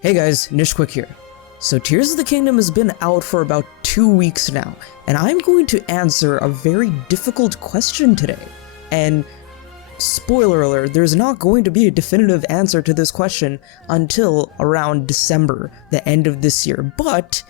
Hey guys, Nishquick here. So Tears of the Kingdom has been out for about 2 weeks now, and I'm going to answer a very difficult question today. And spoiler alert, there's not going to be a definitive answer to this question until around December, the end of this year. But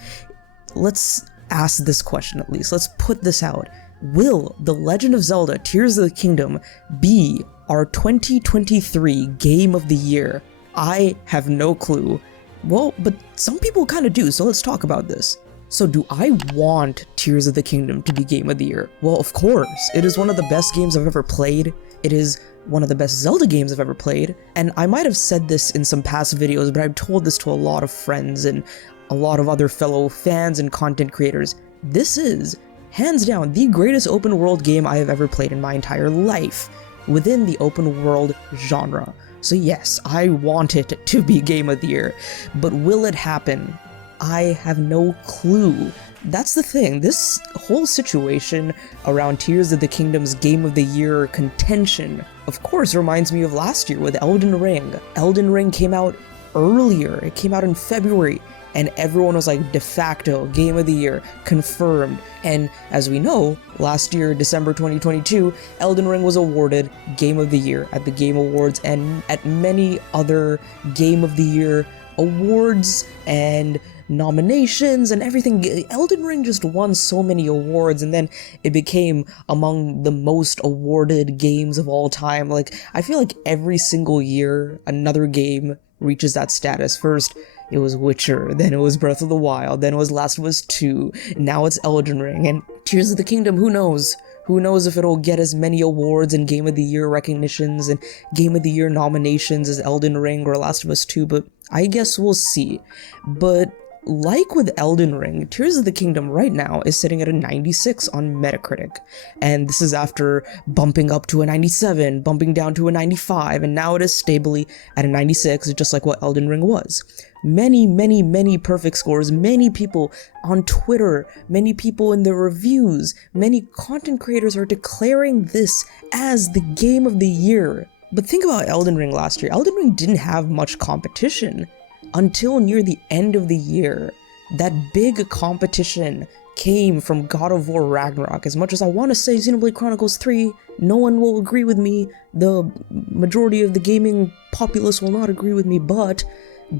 let's ask this question at least. Let's put this out. Will The Legend of Zelda Tears of the Kingdom be our 2023 Game of the Year? I have no clue. Well, but some people kind of do, so let's talk about this. So do I want Tears of the Kingdom to be Game of the Year? Well, of course. It is one of the best games I've ever played. It is one of the best Zelda games I've ever played. And I might have said this in some past videos, but I've told this to a lot of friends and a lot of other fellow fans and content creators. This is, hands down, the greatest open world game I have ever played in my entire life within the open world genre. So yes, I want it to be Game of the Year, but will it happen? I have no clue. That's the thing, this whole situation around Tears of the Kingdom's Game of the Year contention, of course, reminds me of last year with Elden Ring. Elden Ring came out earlier, it came out in February, and everyone was like, de facto, Game of the Year, confirmed. And as we know, last year, December 2022, Elden Ring was awarded Game of the Year at the Game Awards and at many other Game of the Year awards and nominations and everything. Elden Ring just won so many awards, and then it became among the most awarded games of all time. Like, I feel like every single year, another game reaches that status. First, it was Witcher, then it was Breath of the Wild, then it was Last of Us 2, now it's Elden Ring, and Tears of the Kingdom, who knows? Who knows if it'll get as many awards and Game of the Year recognitions and Game of the Year nominations as Elden Ring or Last of Us 2, but I guess we'll see. But like with Elden Ring, Tears of the Kingdom right now is sitting at a 96 on Metacritic, and this is after bumping up to a 97, bumping down to a 95, and now it is stably at a 96, just like what Elden Ring was. Many perfect scores, many people on Twitter, many people in the reviews, many content creators are declaring this as the Game of the Year. But think about Elden Ring last year. Elden Ring didn't have much competition until near the end of the year. That big competition came from God of War Ragnarok. As much as I want to say Xenoblade Chronicles 3, no one will agree with me, the majority of the gaming populace will not agree with me, but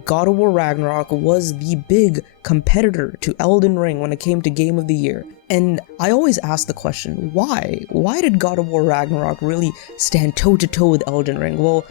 God of War Ragnarok was the big competitor to Elden Ring when it came to Game of the Year. And I always ask the question, why? Why did God of War Ragnarok really stand toe-to-toe with Elden Ring? Well,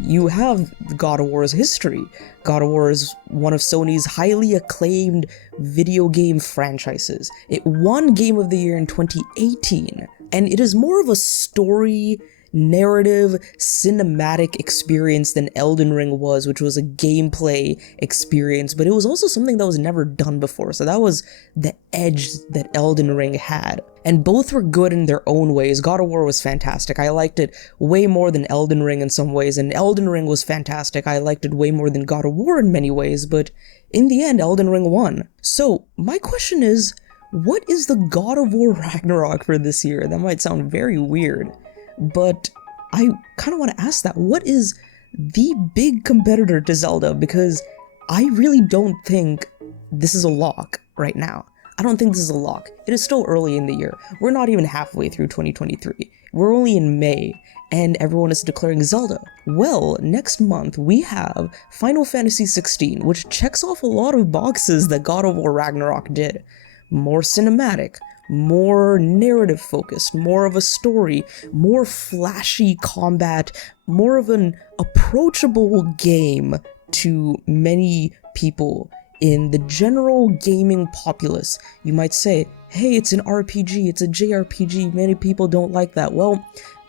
you have God of War's history. God of War is one of Sony's highly acclaimed video game franchises. It won Game of the Year in 2018, and it is more of a story narrative, cinematic experience than Elden Ring was, which was a gameplay experience, but it was also something that was never done before, so that was the edge that Elden Ring had. And both were good in their own ways. God of War was fantastic. I liked it way more than Elden Ring in some ways, and Elden Ring was fantastic. I liked it way more than God of War in many ways, but in the end, Elden Ring won. So, my question is, what is the God of War Ragnarok for this year? That might sound very weird, but I kind of want to ask that. What is the big competitor to Zelda? Because I really don't think this is a lock right now. I don't think this is a lock. It is still early in the year. We're not even halfway through 2023. We're only in May, and everyone is declaring Zelda. Well, next month we have Final Fantasy XVI, which checks off a lot of boxes that God of War Ragnarok did. More cinematic, more narrative focused, more of a story, more flashy combat, more of an approachable game to many people in the general gaming populace. You might say, hey, it's an RPG, it's a JRPG, many people don't like that. Well,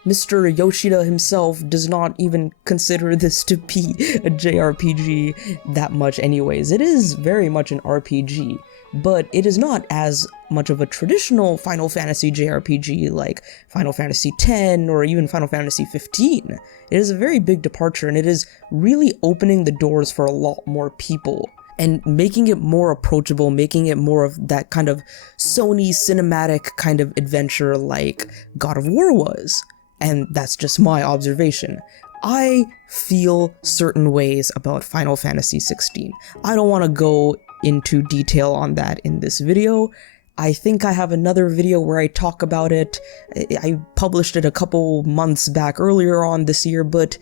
Mr. Yoshida himself does not even consider this to be a JRPG that much anyways. It is very much an RPG, but it is not as much of a traditional Final Fantasy JRPG like Final Fantasy X or even Final Fantasy 15. It is a very big departure, and it is really opening the doors for a lot more people and making it more approachable, making it more of that kind of Sony cinematic kind of adventure like God of War was. And that's just my observation. I feel certain ways about Final Fantasy 16. I don't want to go into detail on that in this video. I think I have another video where I talk about it. I published it a couple months back earlier on this year, but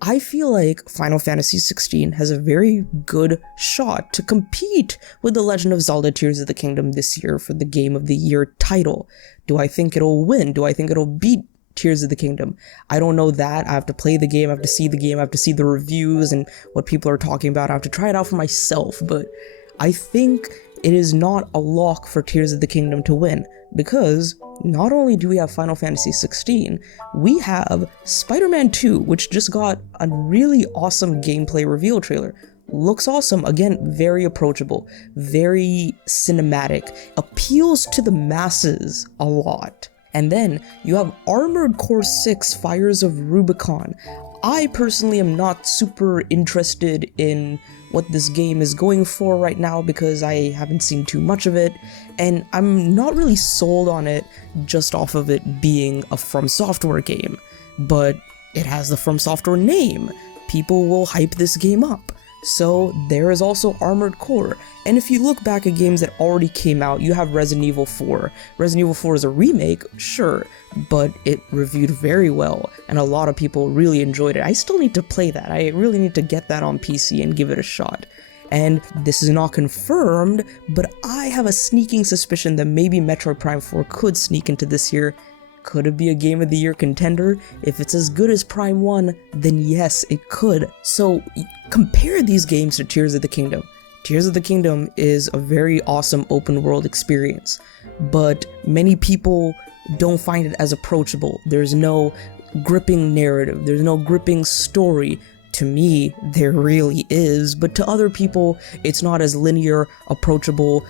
I feel like Final Fantasy 16 has a very good shot to compete with The Legend of Zelda Tears of the Kingdom this year for the Game of the Year title. Do I think it'll win? Do I think it'll beat Tears of the Kingdom? I don't know that. I have to play the game, I have to see the game, I have to see the reviews and what people are talking about. I have to try it out for myself, but I think it is not a lock for Tears of the Kingdom to win, because not only do we have Final Fantasy 16, we have Spider-Man 2, which just got a really awesome gameplay reveal trailer. Looks awesome, again, very approachable, very cinematic, appeals to the masses a lot. And then you have Armored Core 6 Fires of Rubicon. I personally am not super interested in what this game is going for right now because I haven't seen too much of it, and I'm not really sold on it just off of it being a From Software game, but it has the From Software name. People will hype this game up. So there is also Armored Core, and if you look back at games that already came out, you have Resident Evil 4. Resident Evil 4 is a remake, sure, but it reviewed very well, and a lot of people really enjoyed it. I still need to play that. I really need to get that on PC and give it a shot. And this is not confirmed, but I have a sneaking suspicion that maybe Metroid Prime 4 could sneak into this year. Could it be a Game of the Year contender? If it's as good as Prime 1, then yes, it could. So compare these games to Tears of the Kingdom. Tears of the Kingdom is a very awesome open world experience, but many people don't find it as approachable. There's no gripping narrative, there's no gripping story. To me, there really is, but to other people, it's not as linear, approachable.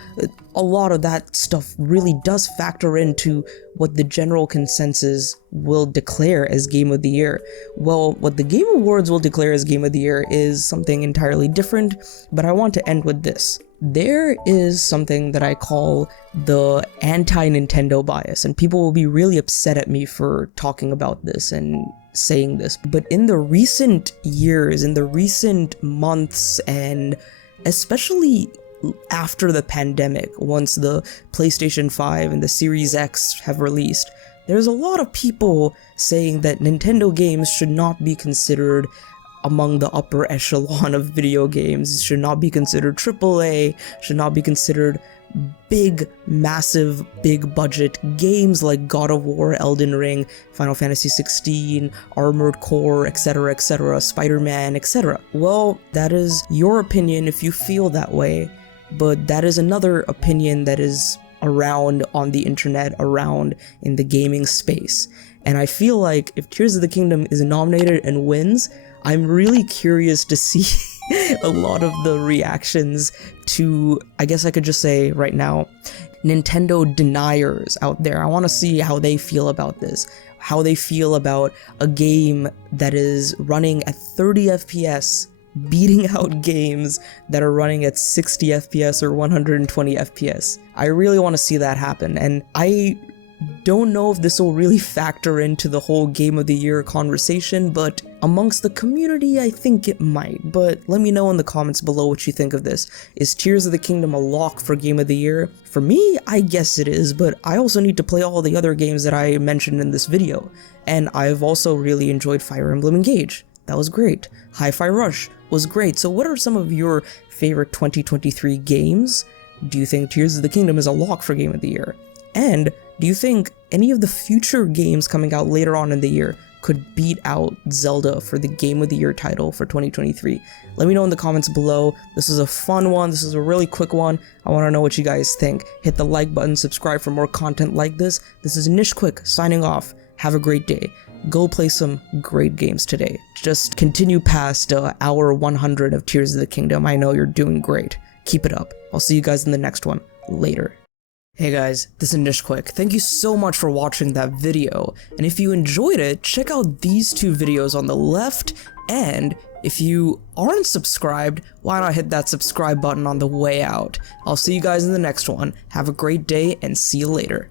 A lot of that stuff really does factor into what the general consensus will declare as Game of the Year. Well, what the Game Awards will declare as Game of the Year is something entirely different, but I want to end with this. There is something that I call the anti-Nintendo bias, and people will be really upset at me for talking about this and saying this, but in the recent years, in the recent months, and especially after the pandemic, once the PlayStation 5 and the Series X have released, there's a lot of people saying that Nintendo games should not be considered among the upper echelon of video games, should not be considered AAA, should not be considered big, massive, big budget games like God of War, Elden Ring, Final Fantasy 16, Armored Core, etc., Spider-Man, etc. Well, that is your opinion if you feel that way, but that is another opinion that is around on the internet, around in the gaming space. And I feel like if Tears of the Kingdom is nominated and wins, I'm really curious to see a lot of the reactions to, I guess I could just say right now, Nintendo deniers out there. I want to see how they feel about this, how they feel about a game that is running at 30 FPS, beating out games that are running at 60 FPS or 120 FPS. I really want to see that happen, and I don't know if this will really factor into the whole Game of the Year conversation, but amongst the community, I think it might. But let me know in the comments below what you think of this. Is Tears of the Kingdom a lock for Game of the Year? For me, I guess it is, but I also need to play all the other games that I mentioned in this video. And I've also really enjoyed Fire Emblem Engage. That was great. Hi-Fi Rush was great. So what are some of your favorite 2023 games? Do you think Tears of the Kingdom is a lock for Game of the Year? And do you think any of the future games coming out later on in the year could beat out Zelda for the Game of the Year title for 2023? Let me know in the comments below. This is a fun one. This is a really quick one. I want to know what you guys think. Hit the like button, subscribe for more content like this. This is Nish Quick signing off. Have a great day. Go play some great games today. Just continue past hour 100 of Tears of the Kingdom. I know you're doing great. Keep it up. I'll see you guys in the next one. Later. Hey guys, this is Nish Quick. Thank you so much for watching that video, and if you enjoyed it, check out these two videos on the left, and if you aren't subscribed, why not hit that subscribe button on the way out? I'll see you guys in the next one. Have a great day, and see you later.